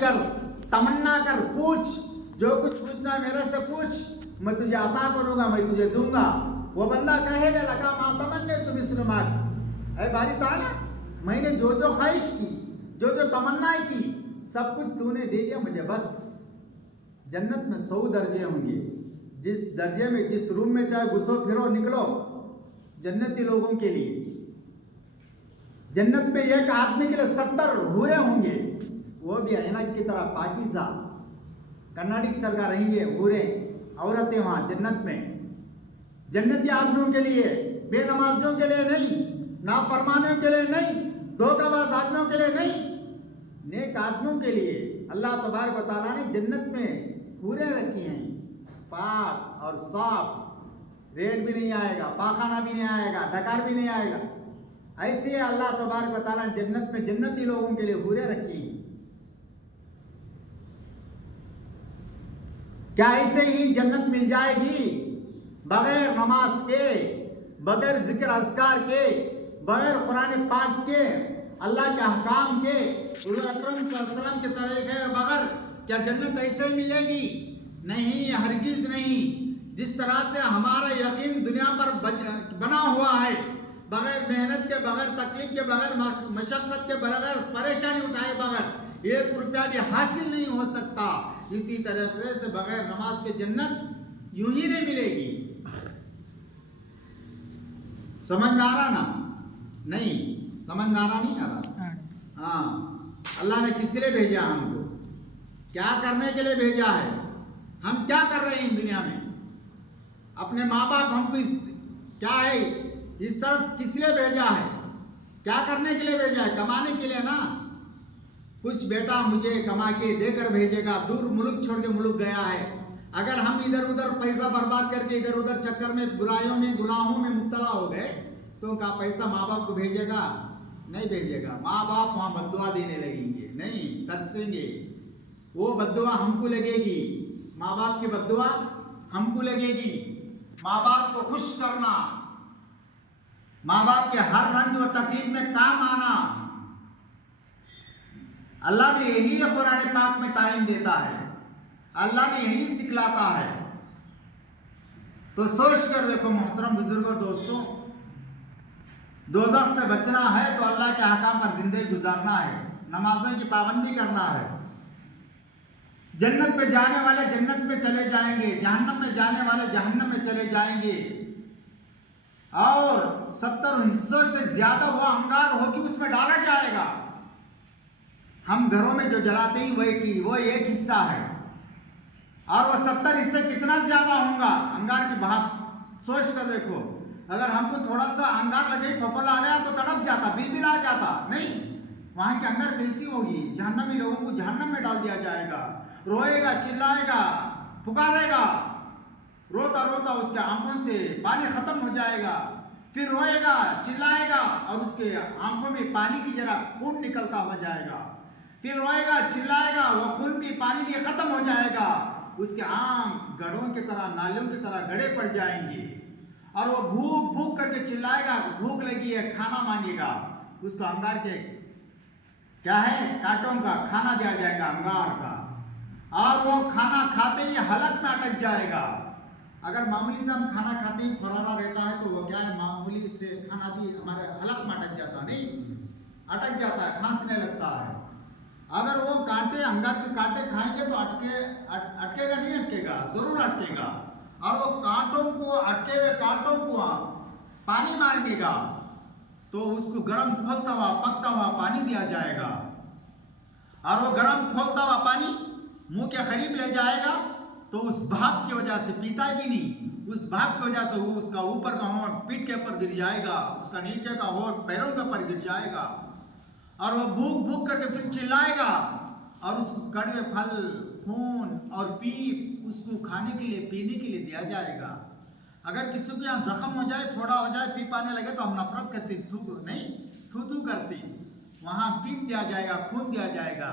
कर, तमन्ना कर, पूछ, जो कुछ पूछना है मेरे से पूछ, मैं तुझे अता करूंगा, मैं तुझे दूंगा। वो बंदा कहेगा लगा मा तमन्ने तुम इसलमाक, ऐ बारी ताला, मैंने जो जो ख्वाहिश की, जो जो तमन्नाएं की, सब कुछ तूने दे दिया मुझे। बस जन्नत में 100 दर्जे होंगे, जिस दर्जे में, जिस रूम में चाहे घुसो फिरो निकलो, जन्नती लोगों के लिए। जन्नत में एक आदमी के लिए 70 हूरे होंगे, वो भी ऐनक की तरह पाकीज़ा कन्नाडिक सरकार रहेंगे हूरे औरतें वहां जन्नत में। जन्नती आदमियों के लिए, बेनमाजियों के लिए नहीं, नाफरमानियों के लिए नहीं, धोखाबाज आदमियों के लिए नहीं, नेक आदमियों के लिए अल्लाह तबारक व तआला ने जन्नत में हूरें रखी हैं, पाक और साफ, रेड भी नहीं आएगा, पाखाना भी नहीं आएगा, डकार भी नहीं आएगा। ऐसे अल्लाह तबारक व तआला ने जन्नत में जन्नती लोगों के लिए हूरें रखी हैं। क्या ऐसे ही जन्नत मिल जाएगी बगैर नमाज के, बगैर जिक्र अज़कार के, बगैर कुरान पाक के, अल्लाह के अहकाम के, हुज़ूर अकरम सल्लल्लाहु अलैहि वसल्लम के तरीके बगैर क्या जन्नत ऐसे मिलेगी? नहीं, हरगिज़ नहीं। जिस तरह से हमारा यकीन दुनिया पर बना हुआ है, बगैर मेहनत के, बगैर तकलीफ के, बगैर मशक्क़त के, बगैर परेशानी उठाए बगैर 1 रुपया भी हासिल नहीं हो सकता, इसी तरीके से बगैर नमाज के जन्नत यूं ही नहीं मिलेगी। समझ में आ रहा ना? नहीं समझ में आ रहा, नहीं आ रहा? हाँ, अल्लाह ने किस लिए भेजा हमको, क्या करने के लिए भेजा है? हम क्या कर रहे हैं दुनिया में? अपने माँ बाप हमको क्या है इस तरफ किस लिए भेजा है? क्या करने के लिए भेजा है? कमाने के लिए ना। कुछ बेटा मुझे कमा के देकर भेजेगा, दूर मुल्क छोड़ के मुल्क गया है। अगर हम इधर उधर पैसा बर्बाद करके इधर उधर चक्कर में, बुराइयों में, गुनाहों में मुब्तला हो गए, तो उनका पैसा माँ बाप को भेजेगा? नहीं भेजेगा। माँ बाप वहां बद्दुआ देने लगेंगे, नहीं तरसेंगे, वो बद्दुआ हमको लगेगी, माँ बाप की बद्दुआ हमको लगेगी। माँ बाप को खुश करना, माँ बाप के हर रंज व तकलीफ में काम आना, अल्लाह ने यही कुरान पाक में तालीम देता है, अल्लाह ने यही सिखलाता है। तो सोच कर देखो मोहतरम बुजुर्गों, दोस्तों, दोज़ख से बचना है तो अल्लाह के अहकाम पर जिंदगी गुजारना है, नमाजों की पाबंदी करना है। जन्नत में जाने वाले जन्नत में चले जाएंगे, जहन्नम में जाने वाले जहन्नम में चले जाएंगे, और 70 हिस्सों से ज्यादा वो अंगार होगी उसमें डाला जाएगा। हम घरों में जो जलाते हैं वो एक हिस्सा है, और वो 70 हिस्से कितना ज्यादा होगा अंगार की बात सोच कर देखो। अगर हमको थोड़ा सा अंगार लगे, फपल आ गया तो तड़प जाता, बिल आ जाता, नहीं, वहां की अंगार कैसी होगी? जहन्नमी लोगों को जहन्नम में डाल दिया जाएगा, रोएगा, चिल्लाएगा, पुकारेगा, रोता रोता उसके आंखों से पानी खत्म हो जाएगा, फिर रोएगा, चिल्लाएगा, और उसके आंखों में पानी की जरा खून निकलता हो जाएगा, फिर रोएगा, चिल्लाएगा, वो खून भी, पानी भी खत्म हो जाएगा, उसके आंख गढ़ों की तरह, नालियों की तरह गड़े पड़ जाएंगे, और वो भूख भूख करके चिल्लाएगा, भूख लगी है, खाना मांगेगा, उसको अंगार के क्या है, कांटों का खाना दिया जाएगा अंगार का, और वो खाना खाते ही हलक में अटक जाएगा। अगर मामूली से हम खाना खाते ही फरारा रहता है तो वो क्या है, मामूली से खाना भी हमारे हलक में अटक जाता, नहीं अटक जाता है, खांसने लगता है। अगर वो कांटे, अंगार के कांटे खाएंगे तो अटकेगा नहीं अटकेगा, जरूर अटकेगा, और वो कांटों को, अटके हुए कांटों को पानी मांगेगा तो उसको गर्म खोलता हुआ, पकता हुआ पानी दिया जाएगा, और वो गर्म खोलता हुआ पानी मुंह के करीब ले जाएगा तो उस भाप की वजह से पीता भी नहीं, उस भाप की वजह से वो उसका ऊपर का होंठ पीठ के ऊपर गिर जाएगा, उसका नीचे का होंठ पैरों के ऊपर गिर जाएगा, और वो भूख भूख करके फिर चिल्लाएगा, और उसको कड़वे फल, खून और पीप उसको खाने के लिए, पीने के लिए दिया जाएगा। अगर किसी को यहाँ जख्म हो जाए, फोड़ा हो जाए, पीप आने लगे तो हम नफरत करती, थू थू करती, वहां पीप दिया जाएगा, खून दिया जाएगा।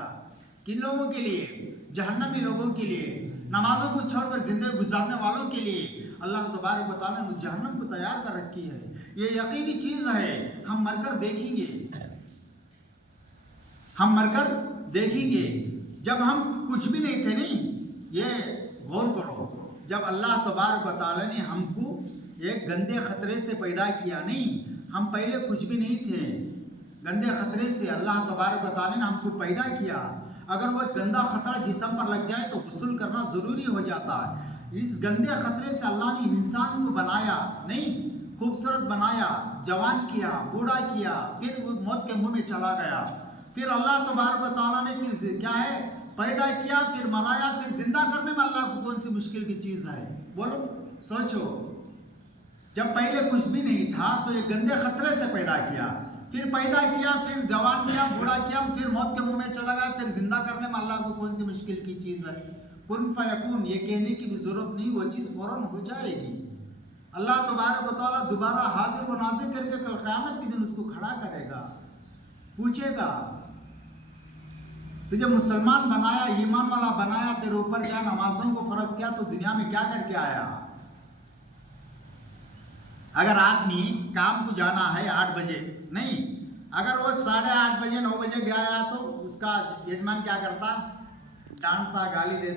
किन लोगों के लिए? जहन्नमी लोगों के लिए, नमाजों को छोड़कर जिंदगी गुजारने वालों के लिए अल्लाह तबारक व तआला ने जहन्नम को तैयार कर रखी है। ये यकीनी चीज है, हम मरकर देखेंगे, हम मरकर देखेंगे। जब हम कुछ भी नहीं थे, नहीं, ये गौर करो, जब अल्लाह तबारक व तआला ने हमको एक गंदे खतरे से पैदा किया, नहीं, हम पहले कुछ भी नहीं थे, गंदे खतरे से अल्लाह तबारक व तआला ने हमको पैदा किया। अगर वो गंदा खतरा जिस्म पर लग जाए तो गुस्ल करना ज़रूरी हो जाता है। इस गंदे खतरे से अल्लाह ने इंसान को बनाया, नहीं, खूबसूरत बनाया, जवान किया, बूढ़ा किया, फिर मौत के मुंह में चला गया। फिर अल्लाह तबारक व तआला ने फिर क्या है, पैदा किया, फिर मराया, फिर जिंदा करने में अल्लाह को कौन सी मुश्किल की चीज़ है? बोलो, सोचो। जब पहले कुछ भी नहीं था तो ये गंदे खतरे से पैदा किया, फिर पैदा किया, फिर जवान किया, बूढ़ा किया, फिर मौत के मुंह में चला गया, फिर जिंदा करने में अल्लाह को कौन सी मुश्किल की चीज़ है? कुन फयकून, ये कहने की भी जरूरत नहीं, वो चीज़ फौरन हो जाएगी। अल्लाह तबारक व तआला दोबारा हाजिर व नाजिर करके कल क़यामत के दिन उसको खड़ा करेगा, पूछेगा तुझे मुसलमान बनाया, ईमान वाला बनाया, तेरे ऊपर क्या नमाजों को फर्ज किया, तो दुनिया में क्या करके आया? अगर आदमी काम को जाना है 8 बजे, नहीं, अगर वो 8:30 बजे 9 बजे गया तो उसका यजमान क्या करता? डांटता, गाली देता।